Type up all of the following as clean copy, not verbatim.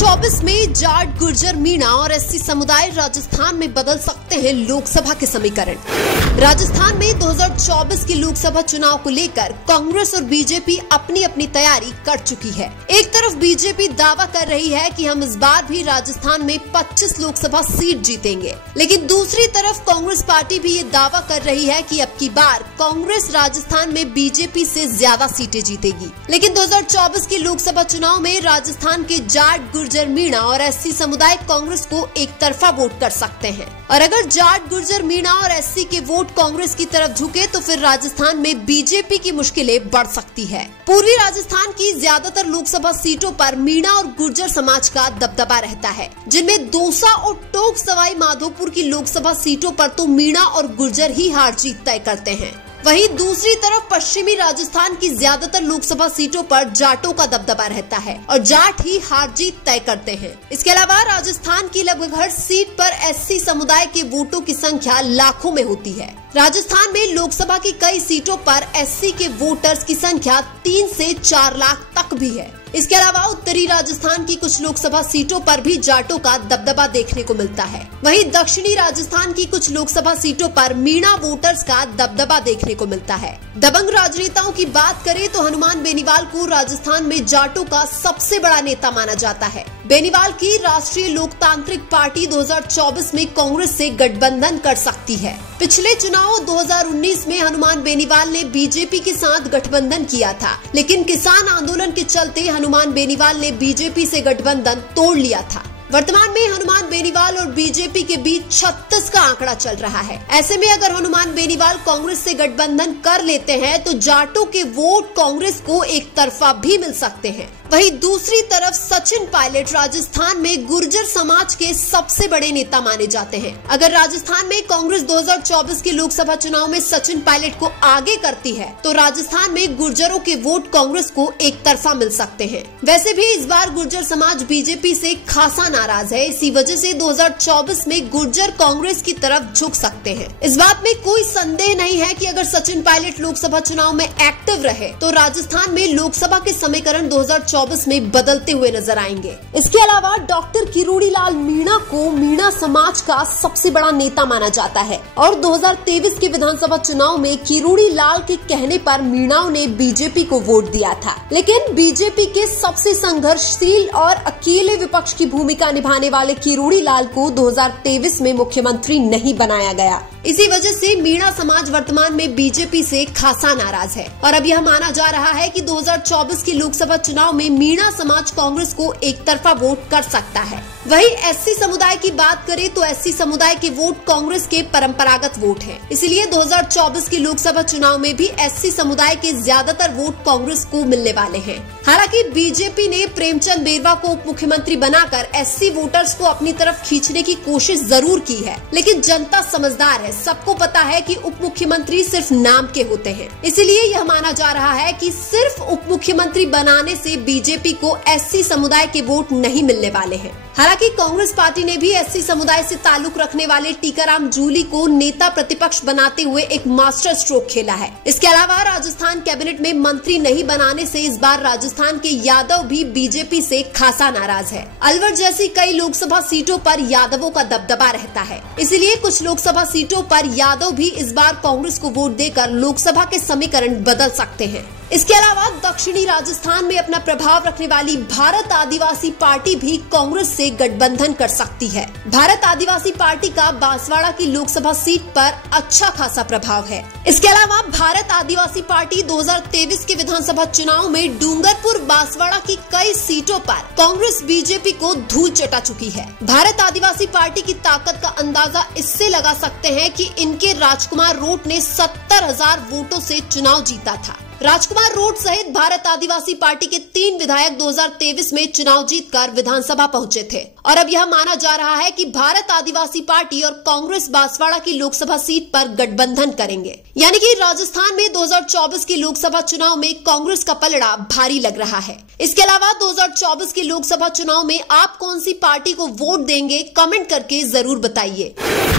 2024 में जाट, गुर्जर, मीणा और एससी समुदाय राजस्थान में बदल सकते हैं लोकसभा के समीकरण। राजस्थान में 2024 के लोकसभा चुनाव को लेकर कांग्रेस और बीजेपी अपनी अपनी तैयारी कर चुकी है। एक तरफ बीजेपी दावा कर रही है कि हम इस बार भी राजस्थान में 25 लोकसभा सीट जीतेंगे, लेकिन दूसरी तरफ कांग्रेस पार्टी भी ये दावा कर रही है कि अब की बार कांग्रेस राजस्थान में बीजेपी से ज्यादा सीटें जीतेगी। लेकिन 2024 के लोकसभा चुनाव में राजस्थान के जाट, गुर्जर, मीणा और एससी समुदाय कांग्रेस को एक तरफा वोट कर सकते हैं, और अगर जाट, गुर्जर, मीणा और एससी के वोट कांग्रेस की तरफ झुके तो फिर राजस्थान में बीजेपी की मुश्किलें बढ़ सकती है। पूर्वी राजस्थान की ज्यादातर लोकसभा सीटों पर मीणा और गुर्जर समाज का दबदबा रहता है, जिनमें दौसा और टोंक सवाई माधोपुर की लोकसभा सीटों पर तो मीणा और गुर्जर ही हार जीत तय करते हैं। वहीं दूसरी तरफ पश्चिमी राजस्थान की ज्यादातर लोकसभा सीटों पर जाटों का दबदबा रहता है और जाट ही हार जीत तय करते हैं। इसके अलावा राजस्थान की लगभग हर सीट पर एससी समुदाय के वोटों की संख्या लाखों में होती है। राजस्थान में लोकसभा की कई सीटों पर एससी के वोटर्स की संख्या 3 से 4 लाख तक भी है। इसके अलावा उत्तरी राजस्थान की कुछ लोकसभा सीटों पर भी जाटों का दबदबा देखने को मिलता है। वहीं दक्षिणी राजस्थान की कुछ लोकसभा सीटों पर मीणा वोटर्स का दबदबा देखने को मिलता है। दबंग राजनेताओं की बात करें तो हनुमान बेनीवाल को राजस्थान में जाटों का सबसे बड़ा नेता माना जाता है। बेनीवाल की राष्ट्रीय लोकतांत्रिक पार्टी 2024 में कांग्रेस से गठबंधन कर सकती है। पिछले चुनाव 2019 में हनुमान बेनीवाल ने बीजेपी के साथ गठबंधन किया था, लेकिन किसान आंदोलन के चलते हनुमान बेनीवाल ने बीजेपी से गठबंधन तोड़ लिया था। वर्तमान में हनुमान बेनीवाल और बीजेपी के बीच 36 का आंकड़ा चल रहा है। ऐसे में अगर हनुमान बेनीवाल कांग्रेस से गठबंधन कर लेते हैं तो जाटों के वोट कांग्रेस को एक तरफा भी मिल सकते हैं। वहीं दूसरी तरफ सचिन पायलट राजस्थान में गुर्जर समाज के सबसे बड़े नेता माने जाते हैं। अगर राजस्थान में कांग्रेस 2024 के लोकसभा चुनाव में सचिन पायलट को आगे करती है तो राजस्थान में गुर्जरों के वोट कांग्रेस को एक तरफा मिल सकते हैं। वैसे भी इस बार गुर्जर समाज बीजेपी से खासा नाराज है, इसी वजह से 2024 में गुर्जर कांग्रेस की तरफ झुक सकते हैं। इस बात में कोई संदेह नहीं है कि अगर सचिन पायलट लोकसभा चुनाव में एक्टिव रहे तो राजस्थान में लोकसभा के समीकरण 2024 में बदलते हुए नजर आएंगे। इसके अलावा डॉक्टर किरोड़ी लाल मीणा को मीणा समाज का सबसे बड़ा नेता माना जाता है और 2023 के विधानसभा चुनाव में किरोड़ी लाल के कहने पर मीणाओं ने बीजेपी को वोट दिया था, लेकिन बीजेपी के सबसे संघर्षशील और अकेले विपक्ष की भूमिका निभाने वाले किरोड़ी लाल को 2023 में मुख्यमंत्री नहीं बनाया गया। इसी वजह से मीणा समाज वर्तमान में बीजेपी से खासा नाराज है और अब यह माना जा रहा है कि 2024 के लोकसभा चुनाव में मीणा समाज कांग्रेस को एक तरफा वोट कर सकता है। वहीं एससी समुदाय की बात करें तो एससी समुदाय के वोट कांग्रेस के परंपरागत वोट हैं, इसलिए 2024 के लोकसभा चुनाव में भी एससी समुदाय के ज्यादातर वोट कांग्रेस को मिलने वाले हैं। हालांकि बीजेपी ने प्रेमचंद बेरवा को उप मुख्यमंत्री बनाकर एससी वोटर्स को अपनी तरफ खींचने की कोशिश जरूर की है, लेकिन जनता समझदार है। सबको पता है कि उप मुख्यमंत्री सिर्फ नाम के होते हैं, इसलिए यह माना जा रहा है कि सिर्फ उप मुख्यमंत्री बनाने से बीजेपी को एससी समुदाय के वोट नहीं मिलने वाले हैं। हालांकि कांग्रेस पार्टी ने भी एससी समुदाय से ताल्लुक रखने वाले टीकाराम जूली को नेता प्रतिपक्ष बनाते हुए एक मास्टर स्ट्रोक खेला है। इसके अलावा राजस्थान कैबिनेट में मंत्री नहीं बनाने से इस बार राजस्थान के यादव भी बीजेपी से खासा नाराज है। अलवर जैसी कई लोकसभा सीटों पर यादवों का दबदबा रहता है, इसलिए कुछ लोकसभा सीटों पर यादव भी इस बार कांग्रेस को वोट देकर लोकसभा के समीकरण बदल सकते हैं। इसके अलावा दक्षिणी राजस्थान में अपना प्रभाव रखने वाली भारत आदिवासी पार्टी भी कांग्रेस से गठबंधन कर सकती है। भारत आदिवासी पार्टी का बांसवाड़ा की लोकसभा सीट पर अच्छा खासा प्रभाव है। इसके अलावा भारत आदिवासी पार्टी 2023 के विधानसभा चुनाव में डूंगरपुर, बांसवाड़ा की कई सीटों पर कांग्रेस बीजेपी को धूल चटा चुकी है। भारत आदिवासी पार्टी की ताकत का अंदाजा इससे लगा सकते हैं कि इनके राजकुमार रोट ने 70,000 वोटों से चुनाव जीता था। राजकुमार रोट सहित भारत आदिवासी पार्टी के 3 विधायक 2023 में चुनाव जीतकर विधानसभा पहुंचे थे और अब यह माना जा रहा है कि भारत आदिवासी पार्टी और कांग्रेस बांसवाड़ा की लोकसभा सीट पर गठबंधन करेंगे। यानी कि राजस्थान में 2024 के लोकसभा चुनाव में कांग्रेस का पलड़ा भारी लग रहा है। इसके अलावा 2024 के लोकसभा चुनाव में आप कौन सी पार्टी को वोट देंगे, कमेंट करके जरूर बताइए।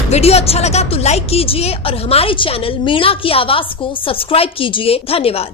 वीडियो अच्छा लगा तो लाइक कीजिए और हमारे चैनल मीणा की आवाज को सब्सक्राइब कीजिए। धन्यवाद।